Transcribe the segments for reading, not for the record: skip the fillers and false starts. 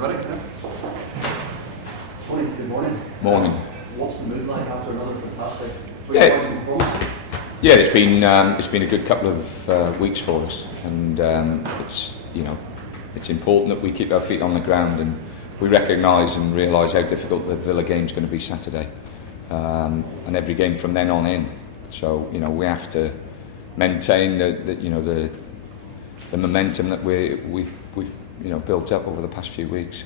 Ready? Morning. Good morning. Morning. What's the mood like after another fantastic performance? Yeah, it's been a good couple of weeks for us, and it's important that we keep our feet on the ground, and we recognise and realise how difficult the Villa game's going to be Saturday, and every game from then on in. So we have to maintain the momentum that we've built up over the past few weeks.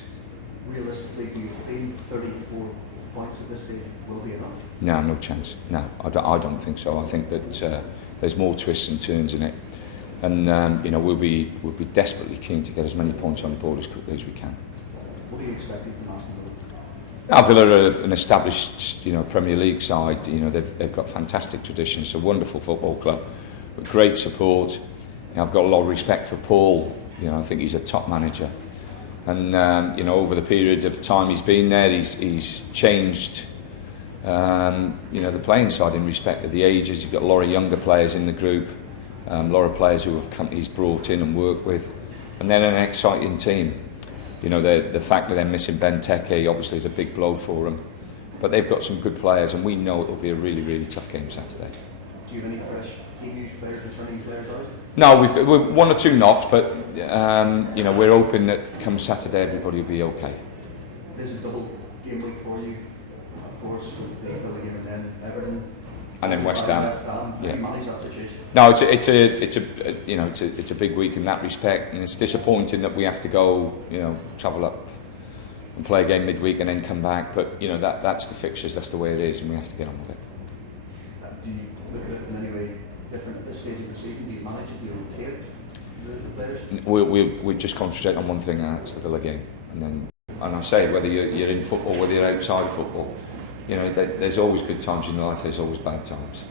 Realistically, do you feel 34 points at this stage will be enough? No chance. No, I don't think so. I think that there's more twists and turns in it, and we'll be desperately keen to get as many points on the board as quickly as we can. What are you expecting from Aston Villa? Villa are an established, Premier League side. They've got fantastic traditions. It's a wonderful football club with great support. I've got a lot of respect for Paul. I think he's a top manager, and over the period of time he's been there, he's changed. The playing side in respect of the ages. You've got a lot of younger players in the group, a lot of players who have companies brought in and worked with, and then an exciting team. The fact that they're missing Benteke obviously is a big blow for them, but they've got some good players, and we know it'll be a really, really tough game Saturday. Do you have any fresh team players, returning players out? No, we've one or two knocks, but we're hoping that come Saturday everybody will be okay. This is a double game week for you, of course, with the Villa game and then Everton. And then West Ham. How do you manage that situation? No, it's a big week in that respect, and it's disappointing that we have to go, travel up and play a game midweek and then come back. But that's the fixtures, that's the way it is, and we have to get on with it. Do you look at it in any way different at this stage of the season? Do you manage it? Do you rotate the players? We just concentrate on one thing, and that's the Villa game. And I say, whether you're in football, whether you're outside football, there's always good times in life. There's always bad times.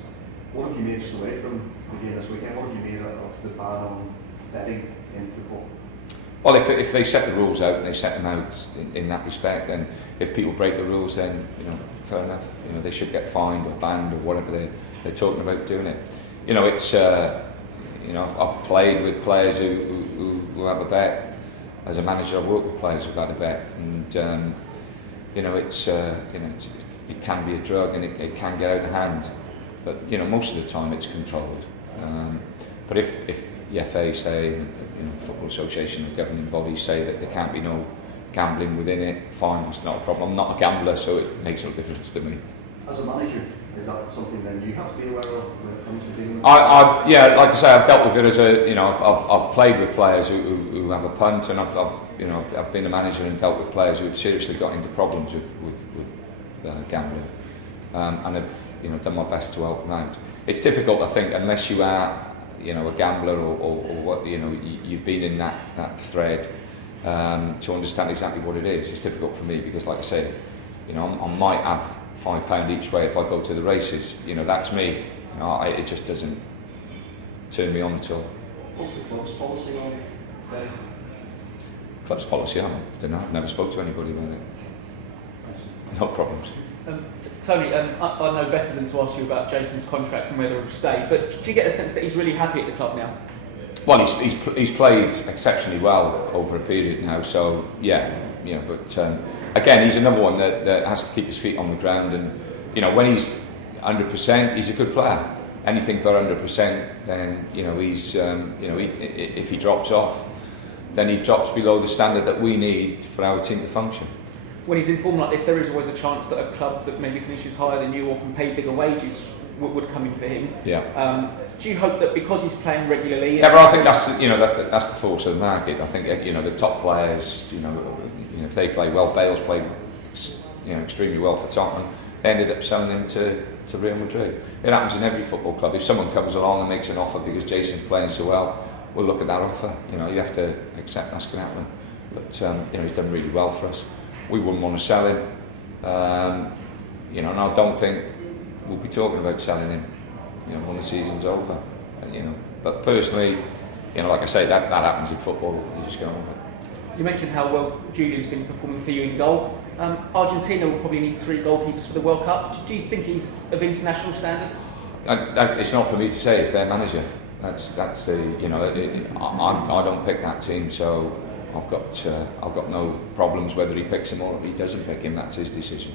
What have you made just away from the game this weekend? What have you made of the ban on betting in football? Well, if they set the rules out and they set them out in that respect, and if people break the rules, then fair enough. They should get fined or banned or whatever they're talking about doing it. It's I've played with players who have a bet. As a manager, I've worked with players who've had a bet, and it can be a drug and it can get out of hand. But most of the time it's controlled. But if the FA say, Football Association and governing bodies say that there can't be no gambling within it, fine, it's not a problem. I'm not a gambler, so it makes no difference to me. As a manager, is that something then you have to be aware of when it comes to dealing with? Like I say, I've dealt with it as I've played with players who have a punt, and I've been a manager and dealt with players who have seriously got into problems with gambling, and have done my best to help them out. It's difficult, I think, unless you are a gambler or what you've been in that thread to understand exactly what it is. It's difficult for me because, like I say, I might have £5 each way if I go to the races. That's me. It just doesn't turn me on at all. What's the club's policy on betting? Club's policy? I don't know. I've never spoke to anybody about it. No problems. Tony, I know better than to ask you about Jason's contract and whether he'll stay, but do you get a sense that he's really happy at the club now? Well, he's played exceptionally well over a period now, so but again, he's another one that has to keep his feet on the ground, and when he's 100%, he's a good player. Anything but 100%, then he's if he drops off, then he drops below the standard that we need for our team to function. When he's in form like this, there is always a chance that a club that maybe finishes higher than you or can pay bigger wages would come in for him. Yeah. Do you hope that because he's playing regularly? Yeah, but I think that's the force of the market. I think the top players, if they play well, Bale's played extremely well for Tottenham. They ended up selling him to Real Madrid. It happens in every football club. If someone comes along and makes an offer because Jason's playing so well, we'll look at that offer. You have to accept that's going to happen. But he's done really well for us. We wouldn't want to sell him, and I don't think we'll be talking about selling him, when the season's over, But personally, like I say, that happens in football. You just go on with it. You mentioned how well Julian's been performing for you in goal. Argentina will probably need 3 goalkeepers for the World Cup. Do you think he's of international standard? It's not for me to say. It's their manager. That's the I don't pick that team, so I've got no problems whether he picks him or he doesn't pick him. That's his decision.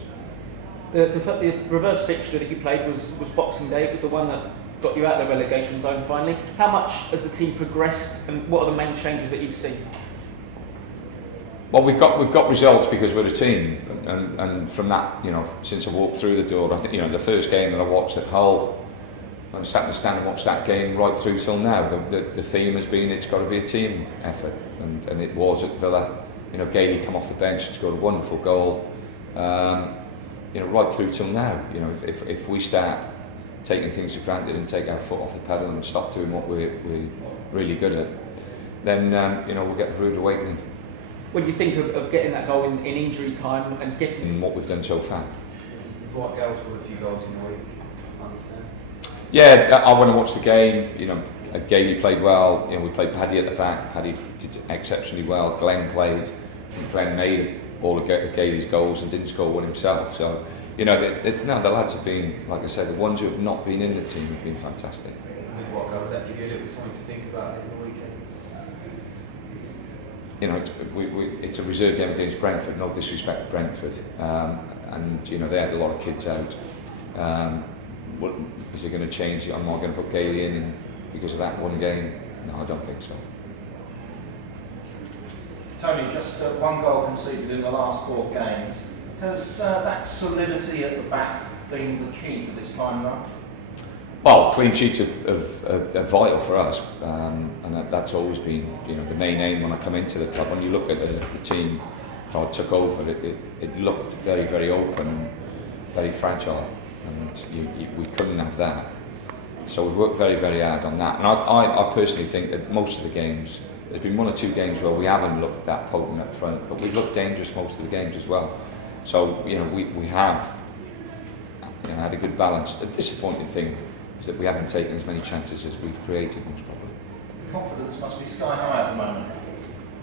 The reverse fixture that you played was Boxing Day. It was the one that got you out of the relegation zone finally. How much has the team progressed, and what are the main changes that you've seen? Well, we've got results because we're a team, and from that, since I walked through the door, I think the first game that I watched at Hull, I sat in the stand and watched that game right through till now. The theme has been it's got to be a team effort, and it was at Villa. Gailey come off the bench and scored a wonderful goal. Right through till now. If we start taking things for granted and take our foot off the pedal and stop doing what we're really good at, then we'll get the rude awakening. When you think of getting that goal in injury time and getting... In what we've done so far. What girls scored a few goals in the week? Yeah, I want to watch the game. Gailey played well. We played Paddy at the back. Paddy did exceptionally well. Glenn played. I think Glenn made all of Gailey's goals and didn't score one himself. So, the lads have been, like I said, the ones who have not been in the team have been fantastic. What goals that give you a little bit something to think about in the weekend? It's a reserve game against Brentford. No disrespect to Brentford, and they had a lot of kids out. Is it going to change? Am I going to put Gailey in because of that one game? No, I don't think so. Tony, just one goal conceded in the last 4 games. Has that solidity at the back been the key to this time run? Well, clean sheets are vital for us, and that's always been the main aim when I come into the club. When you look at the team how I took over, it looked very, very open and very fragile, and we couldn't have that. So we've worked very, very hard on that. And I personally think that most of the games, there's been 1 or 2 games where we haven't looked that potent up front, but we've looked dangerous most of the games as well. So we have had a good balance. The disappointing thing is that we haven't taken as many chances as we've created, most probably. Confidence must be sky high at the moment.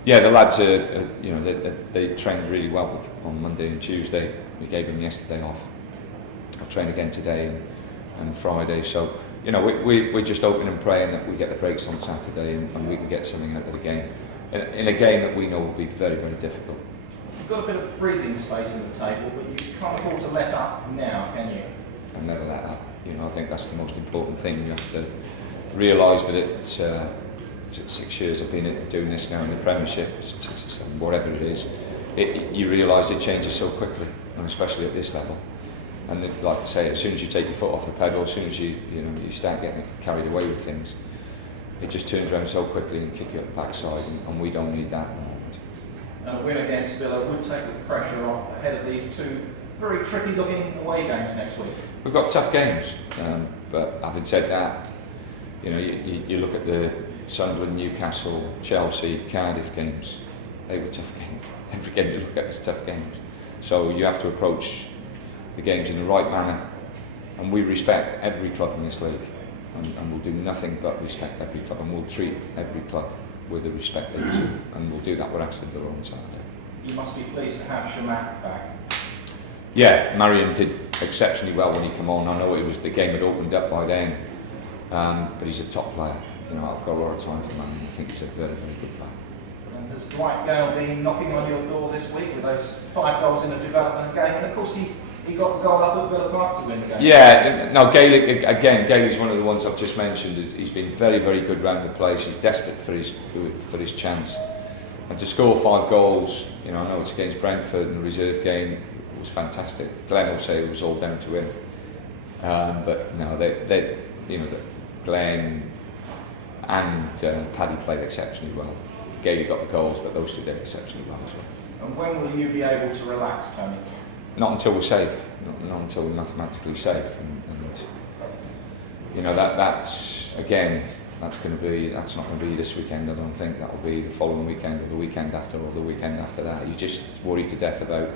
Yeah, the lads they trained really well on Monday and Tuesday. We gave them yesterday off. I'll train again today and Friday. So we're just hoping and praying that we get the breaks on Saturday and we can get something out of the game in a game that we know will be very, very difficult. You've got a bit of breathing space in the table, but you can't afford to let up now, can you? I'll never let up. I think that's the most important thing. You have to realise that it's 6 years I've been doing this now in the Premiership, 6 or 7, whatever it is. You realise it changes so quickly, and especially at this level. And like I say, as soon as you take your foot off the pedal, as soon as you start getting carried away with things, it just turns around so quickly and kick you up the backside, and we don't need that at the moment. And a win against Villa would take the pressure off ahead of these 2 very tricky looking away games next week. We've got tough games, but having said that, you look at the Sunderland, Newcastle, Chelsea, Cardiff games. They were tough games. Every game you look at is tough games. So you have to approach the games in the right manner, and we respect every club in this league, and we'll do nothing but respect every club, and we'll treat every club with the respect they deserve, and we'll do that with Aston Villa on Saturday. You must be pleased to have Shamak back. Yeah, Marion did exceptionally well when he came on. I know the game had opened up by then, but he's a top player. I've got a lot of time for him, and I think he's a very, very good player. And has Dwight Gale been knocking on your door this week with those 5 goals in a development game? And of course he got the goal up at Villa Park to win the game. Yeah, no, Gailey's one of the ones I've just mentioned. He's been very, very good round the place. He's desperate for his chance. And to score 5 goals, I know it's against Brentford in a reserve game, it was fantastic. Glenn will say it was all down to him. But no, Glenn and Paddy played exceptionally well. Gailey got the goals, but those 2 did exceptionally well as well. And when will you be able to relax, Tony? Not until we're safe. Not until we're mathematically safe. And that's again. That's not going to be this weekend. I don't think that'll be the following weekend or the weekend after or the weekend after that. You just worry to death about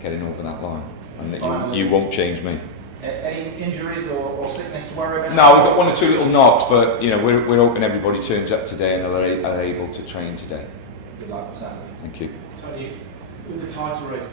getting over that line, and you won't change me. Any injuries or sickness to worry about? No, we've got 1 or 2 little knocks, but we're hoping everybody turns up today and are able to train today. Good luck for Saturday. Thank you. Tony, with the title race